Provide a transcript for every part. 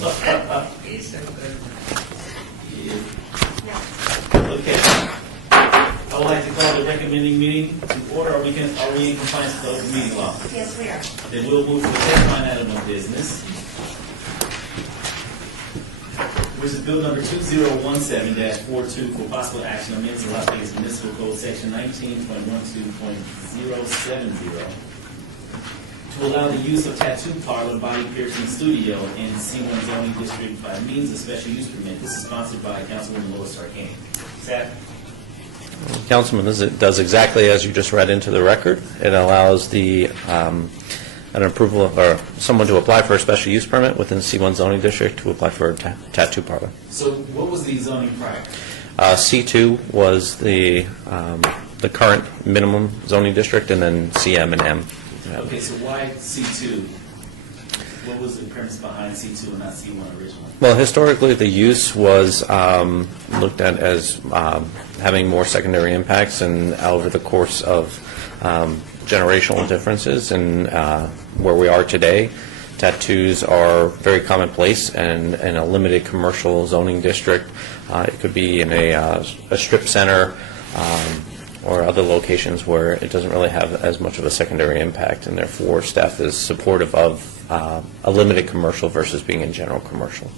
He's so good. Yeah. Okay. I would like to call the recommending meeting to order. Are we in compliance with the open meeting law? Yes, we are. Then we'll move to the second line item of business, which is bill number 2017-42 for possible action amendments to Las Vegas Municipal Code Section 19.12.070 to allow the use of tattoo parlor, body piercing studio in C1 zoning district by means of special use permit. This is sponsored by Councilwoman Lois Sarkany. Staff? Councilman, it does exactly as you just read into the record. It allows the an approval of or someone to apply for a special use permit within C1 zoning district to apply for a tattoo parlor. So what was the zoning prior? C2 was the current minimum zoning district, and then CM and M. Okay, so why C2? What was the premise behind C2 and not C1 originally? Well, historically, the use was looked at as having more secondary impacts, and over the course of generational differences and where we are today, tattoos are very commonplace, and in a limited commercial zoning district, it could be in a strip center or other locations where it doesn't really have as much of a secondary impact, and therefore staff is supportive of a limited commercial versus being in general commercial.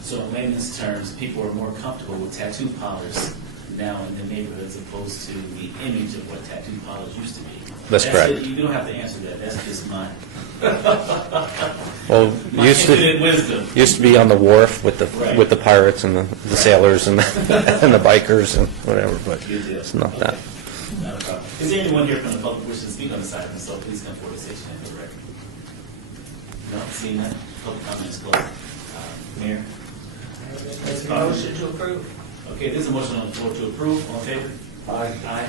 So in layman's terms, people are more comfortable with tattoo parlors now in the neighborhoods opposed to the image of what tattoo parlors used to be. That's correct. It. You don't have to answer that. That's just mine. Well, Infinite wisdom. used to be on the wharf with the Right. with the pirates and the sailors and and the bikers and whatever, but Good deal. it's not that. Not a problem. Is there anyone here from the public wishing to speak on this item? So please come forward to state your name for the record. No, seeing none. Public comment is closed. Mayor? There's a motion to approve. Okay, there's a motion on the floor to approve. All in favor? Aye. Aye.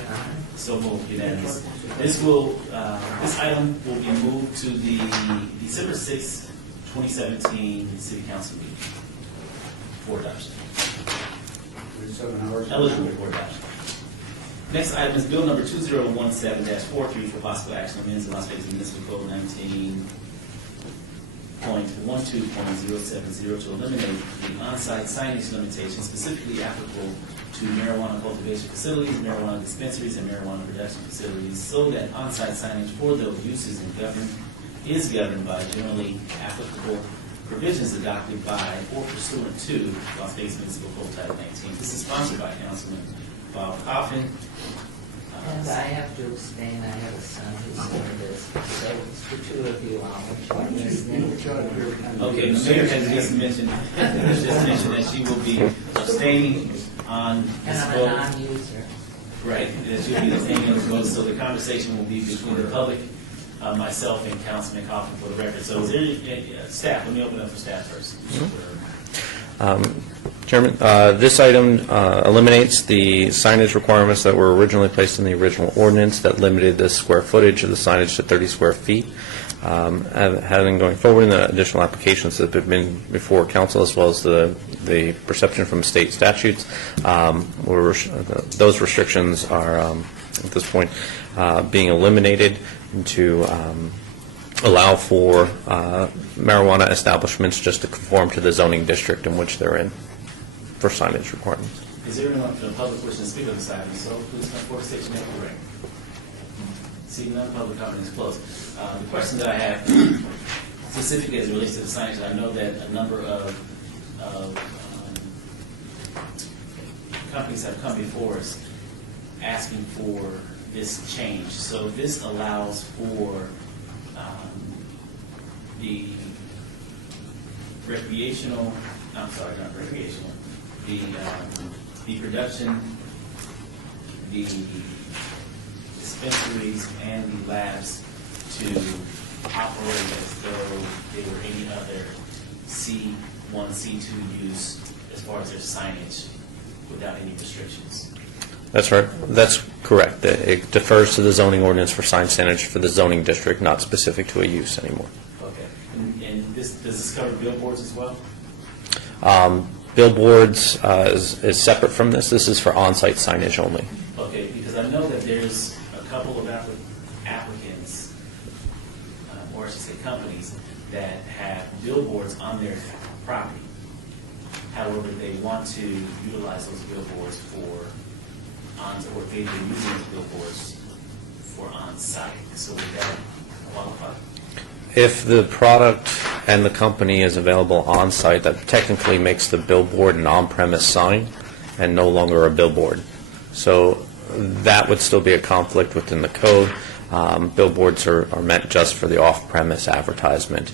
So moved, unanimous. This item will be moved to the December 6th, 2017 City Council meeting for adoption. 37 hours. Eligible for adoption. Next item is bill number 2017-43 for possible action amendments in Las Vegas Municipal Code 19.12.070 to eliminate the on-site signage limitation specifically applicable to marijuana cultivation facilities, marijuana dispensaries, and marijuana production facilities, so that on-site signage for those uses is governed by generally applicable provisions adopted by or pursuant to Las Vegas Municipal Code Title 19. This is sponsored by Councilman Bob Coffin. And I have to abstain. I have a son who's doing this. So it's the two of you. I'll join this. Okay, the mayor has just mentioned that she will be abstaining on And this I'm a vote. non-user. Right, that she'll be abstaining on this vote, so the conversation will be between the public, myself, and Councilman Coffin for the record. So is there any, staff, let me open up for staff first. Chairman, this item eliminates the signage requirements that were originally placed in the original ordinance that limited the square footage of the signage to 30 square feet. Having going forward in the additional applications that have been before council, as well as the perception from state statutes, those restrictions are at this point being eliminated to allow for marijuana establishments just to conform to the zoning district in which they're in for signage requirements. Is there anyone from the public wishing to speak on this item? So please come forward, state your name for the record. Seeing none, public comment is closed. The question that I have specifically as it relates to the signage, I know that a number of companies have come before us asking for this change. So this allows for the recreational, I'm sorry, not recreational, the production, the dispensaries, and the labs to operate as though they were any other C1, C2 use as far as their signage without any restrictions. That's right. That's correct. It defers to the zoning ordinance for sign signage for the zoning district, not specific to a use anymore. Okay. And does this cover billboards as well? Billboards is separate from this. This is for on-site signage only. Okay, because I know that there's a couple of applicants, or I should say companies, that have billboards on their property. However, they want to utilize those billboards for or they're using those billboards for on-site. So would that qualify? If the product and the company is available on-site, that technically makes the billboard an on-premise sign and no longer a billboard. So that would still be a conflict within the code. Billboards are meant just for the off-premise advertisement.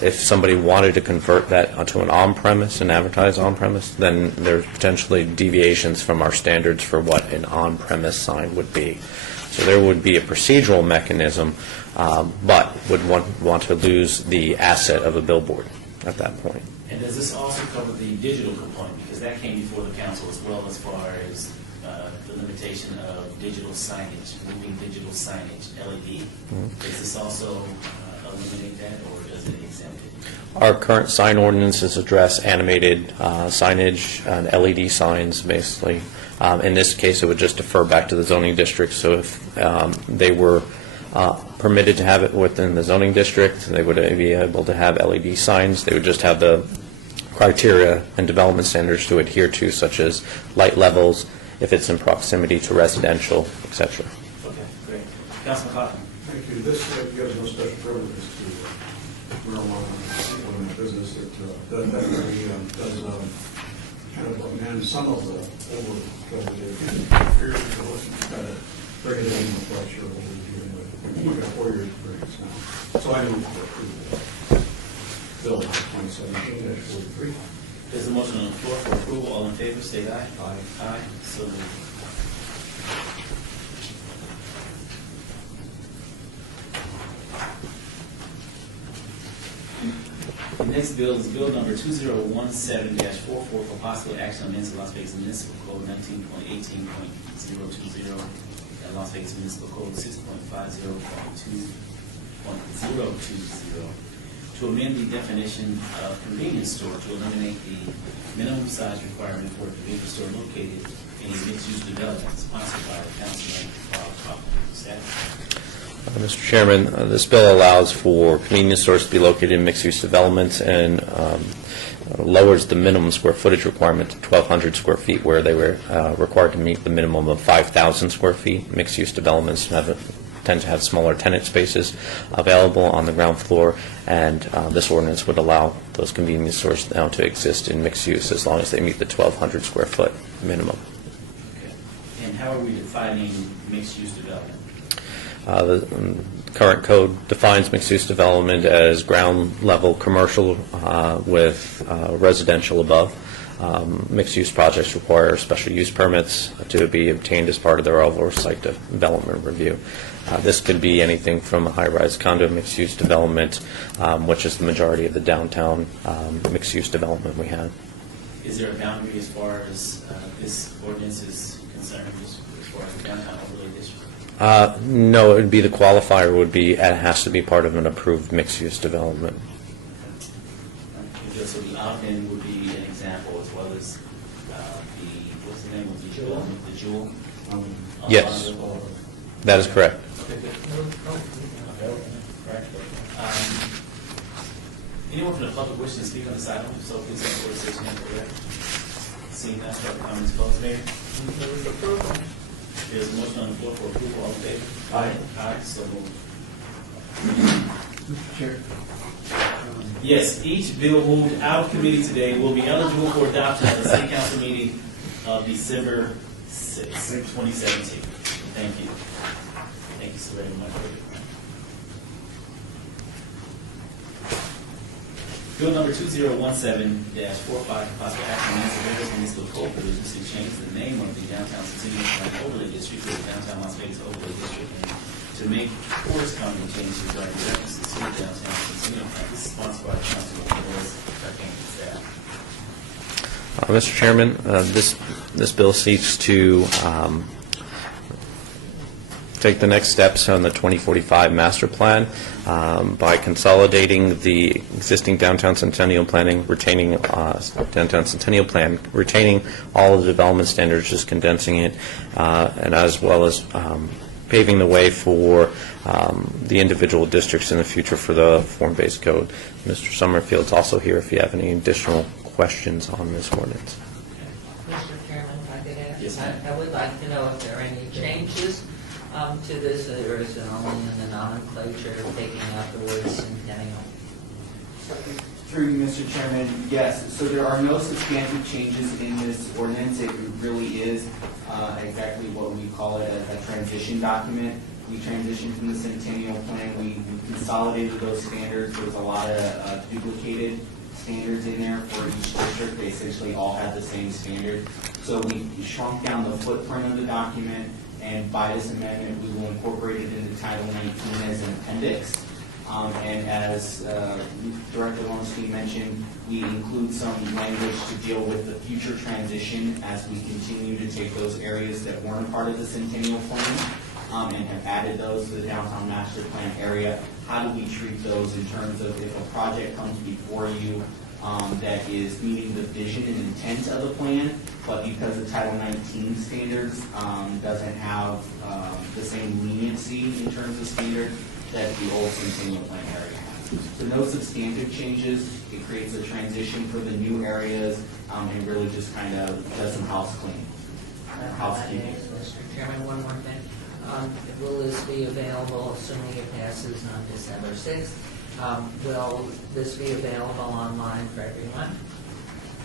If somebody wanted to convert that onto an on-premise and advertise on-premise, then there's potentially deviations from our standards for what an on-premise sign would be. So there would be a procedural mechanism, but would want to lose the asset of a billboard at that point. And does this also cover the digital component? Because that came before the council as well, as far as the limitation of digital signage, moving digital signage, LED. Does this also eliminate that, or does it exempt it? Our current sign ordinances address animated signage and LED signs, basically. In this case, it would just defer back to the zoning district. So if they were permitted to have it within the zoning district, they would be able to have LED signs. They would just have the criteria and development standards to adhere to, such as light levels, if it's in proximity to residential, et cetera. Okay, great. Councilman Cochran. Thank you. This gives no special privileges to marijuana people in the business. It does kind of amend some of the over-regulated fears kind of bring it in with what you're dealing with. We've got 4 years experience now. So I move for approval. Bill 2017-43. There's a motion on the floor for approval. All in favor, state aye. Aye. Aye. So moved. The next bill is bill number 2017-44 for possible action on amendments to Las Vegas Municipal Code 19.18.020 and Las Vegas Municipal Code 6.50.2.020 to amend the definition of convenience store to eliminate the minimum size requirement for a convenience store located in a mixed-use development sponsored by Councilman Bob Kaufman. Staff. Mr. Chairman, this bill allows for convenience stores to be located in mixed-use developments and lowers the minimum square footage requirement to 1,200 square feet, where they were required to meet the minimum of 5,000 square feet. Mixed-use developments tend to have smaller tenant spaces available on the ground floor, and this ordinance would allow those convenience stores now to exist in mixed use as long as they meet the 1,200 square foot minimum. Okay. And how are we defining mixed-use development? The current code defines mixed-use development as ground-level commercial with residential above. Mixed-use projects require special use permits to be obtained as part of their overall site development review. This could be anything from a high-rise condo mixed-use development, which is the majority of the downtown mixed-use development we have. Is there a boundary as far as this ordinance is concerned, as far as the downtown overlay district? No, it would be the qualifier would be it has to be part of an approved mixed-use development. Okay, so the Ogden would be an example, as well as what's the name of the Jewel? The Jewel? Yes, that is correct. Okay, good. Anyone from the public wishing to speak on this item? If so, please come forward, state your name for the record. Seeing none, start the comments closed. Mayor? There's a motion on the floor for approval. All in favor? Aye. Aye, so moved. Mr. Chair. Yes, each bill moved out of committee today will be eligible for adoption at the City Council meeting of December 6, 2017. Thank you. Thank you so very much. Bill number 2017-45, possible action on the municipal code provisions to change the name of the downtown Centennial Plan overlay district to the downtown Las Vegas overlay district, and to make corresponding changes regarding references to the downtown Centennial Plan. This is sponsored by Councilman Lewis, staff. Mr. Chairman, this bill seeks to take the next steps on the 2045 master plan by consolidating the existing downtown Centennial planning, retaining downtown Centennial plan, retaining all of the development standards, just condensing it, and as well as paving the way for the individual districts in the future for the form-based code. Mr. Summerfield's also here if you have any additional questions on this ordinance. Mr. Chairman, if I could ask? Yes, ma'am. I would like to know if there are any changes to this, or is it only in the nomenclature, taking out the word centennial? Through you, Mr. Chairman, yes. So there are no substantive changes in this ordinance. It really is exactly what we call it, a transition document. We transitioned from the Centennial Plan. We consolidated those standards. There was a lot of duplicated standards in there for each district. They essentially all had the same standard. So we shrunk down the footprint of the document, and by this amendment, we will incorporate it into Title 19 as an appendix. And as Director Lowenstein mentioned, we include some language to deal with the future transition as we continue to take those areas that weren't a part of the Centennial Plan and have added those to the Downtown Master Plan area. How do we treat those in terms of if a project comes before you that is meeting the vision and intent of the plan, but because the Title 19 standards doesn't have the same leniency in terms of standards that the old Centennial Plan area has. So no substantive changes. It creates a transition for the new areas and really just kind of does some house cleaning. Housekeeping. Mr. Chairman, one more thing. Will this be available, assuming it passes on December 6th? Will this be available online for everyone?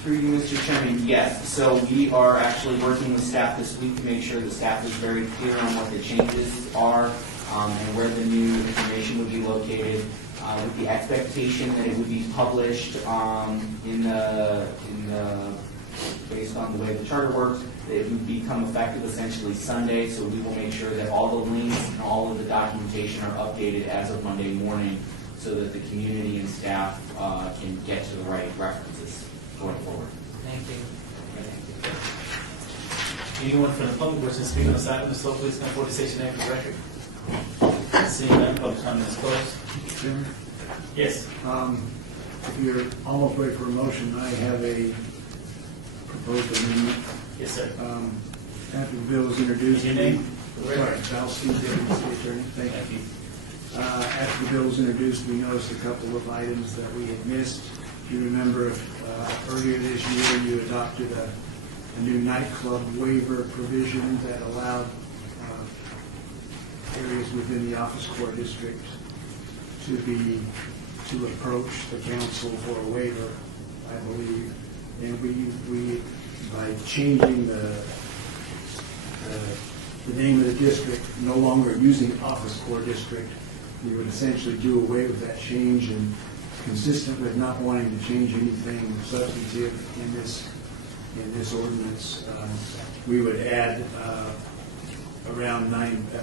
Through you, Mr. Chairman, yes. So we are actually working with staff this week to make sure the staff is very clear on what the changes are and where the new information would be located, with the expectation that it would be published based on the way the charter works. It would become effective essentially Sunday, so we will make sure that all the links and all of the documentation are updated as of Monday morning so that the community and staff can get to the right references going forward. Thank you. Anyone from the public wishing to speak on this item, Ms. Lowe, please come forward to state your name for the record. Seeing none, public comment is closed. Chairman, Yes. if you're almost ready for a motion, I have a proposed amendment. Yes, sir. After the bill was introduced. Your name? Sorry, Val Steve, Deputy City Attorney. Thank you. After the bill was introduced, we noticed a couple of items that we had missed. If you remember, earlier this year, you adopted a new nightclub waiver provision that allowed areas within the office court district to approach the council for a waiver, I believe. And we by changing the name of the district, no longer using office court district, we would essentially do away with that change, and consistent with not wanting to change anything substantive in this ordinance, we would add around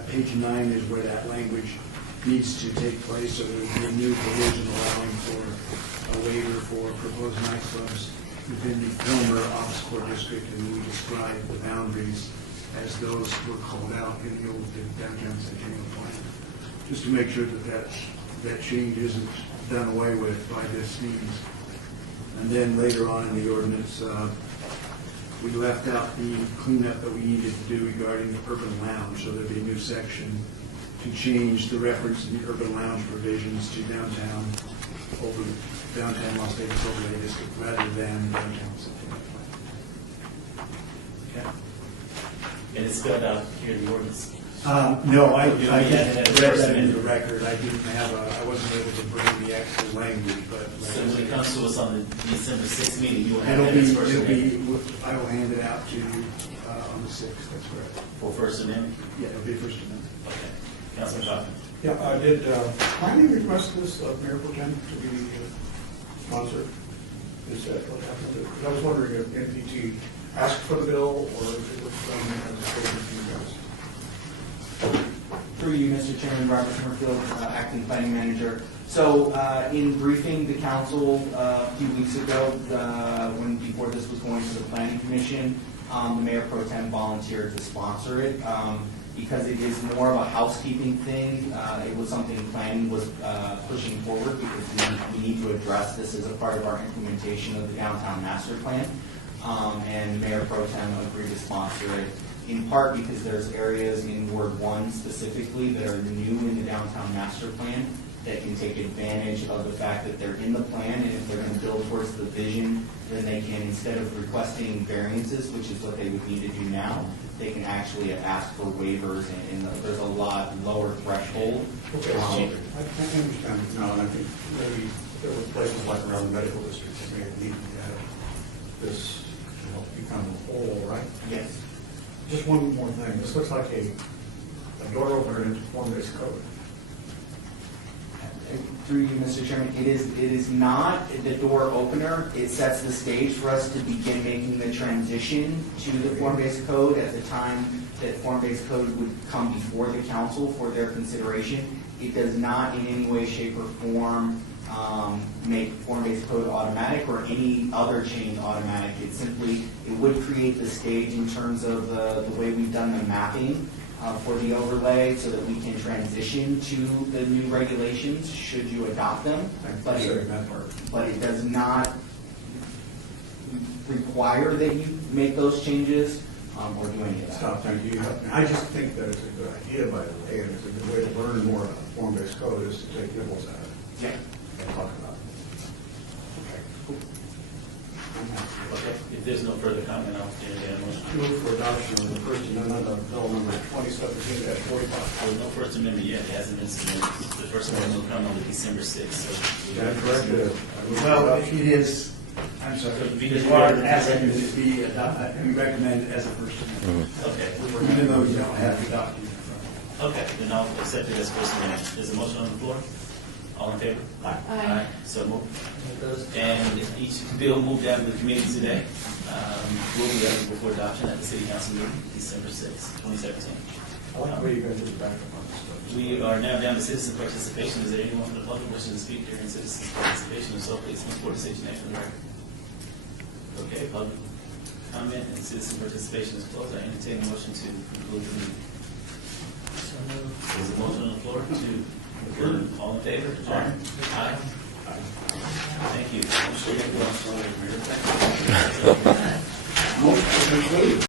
page 9 is where that language needs to take place, so there would be a new provision allowing for a waiver for proposed nightclubs within the former office court district, and we describe the boundaries as those were called out in the old downtown Centennial Plan, just to make sure that change isn't done away with by this means. And then later on in the ordinance, we left out the cleanup that we needed to do regarding the urban lounge, so there'd be a new section to change the reference in the urban lounge provisions to downtown Las Vegas overlay district rather than downtown Centennial. Okay. And it's spelled out here in the ordinance. No, I You read added that that first in the amendment. record. I wasn't able to bring the actual language, but. So when it comes to us on the December 6th meeting, you will have It'll that as be, first amendment. I will hand it out to you on the 6th, that's correct. For first amendment? Yeah, it'll be first amendment. Okay. Councilman Coffin. Yeah, did planning request this of Mayor Pro Tem to be sponsored? Is that what happened? I was wondering if NPT asked for the bill or if it was done as a favor to you guys. Through you, Mr. Chairman, Robert Summerfield, Acting Planning Manager. So in briefing the council a few weeks ago, before this was going to the Planning Commission, the Mayor Pro Tem volunteered to sponsor it. Because it is more of a housekeeping thing, it was something planning was pushing forward because we need to address this as a part of our implementation of the Downtown Master Plan. And Mayor Pro Tem agreed to sponsor it. in part because there's areas in Ward 1 specifically that are new in the downtown master plan that can take advantage of the fact that they're in the plan, and if they're going to build towards the vision, then they can, instead of requesting variances, which is what they would need to do now, they can actually ask for waivers, and there's a lot lower threshold. Okay, so I understand now, and I think maybe there were places like around the medical district that may have needed to have this to help become a whole, right? Yes. Just one more thing, this looks like a door opener into form-based code. Through you, Mr. Chairman, it is not the door opener. It sets the stage for us to begin making the transition to the form-based code at the time that form-based code would come before the council for their consideration. It does not in any way, shape, or form make form-based code automatic or any other change automatic. It simply, it would create the stage in terms of the way we've done the mapping for the overlay so that we can transition to the new regulations should you adopt them. But that part. But it does not require that you make those changes or do any of that. Stop, thank you. I just think that it's a good idea, by the way, and it's a good way to learn more about form-based code is to take nibbles at it Yeah. and talk about it. Okay, cool. I'm happy. Okay, if there's no further comment, I'll entertain a motion. Move for adoption of the First Amendment of Bill number 2017-45. There was no First Amendment yet, it hasn't been submitted. The First Amendment will come on December 6th, so. Is that correct? Well, it is, I'm sorry, Because you are we are- asking it to be adopted, and recommended as a first amendment, Okay, even though you don't have the document in front of you. okay, then I'll accept it as First Amendment. There's a motion on the floor? All in favor? Aye. So moved. It goes- And each bill moved out of the committee today will be up before adoption at the City Council meeting, December 6th, 2017. I like the way you guys are back up on this stuff. We are now down to citizen participation. Is there anyone from the public wishing to speak during citizen participation? If so, please come forward and state your name for the record. Okay, public comment and citizen participation is closed. I entertain a motion to conclude the meeting. So moved. There's a motion on the floor to conclude. All in favor? Aye. Aye. Thank you. I'm sure you have one. Motion to conclude.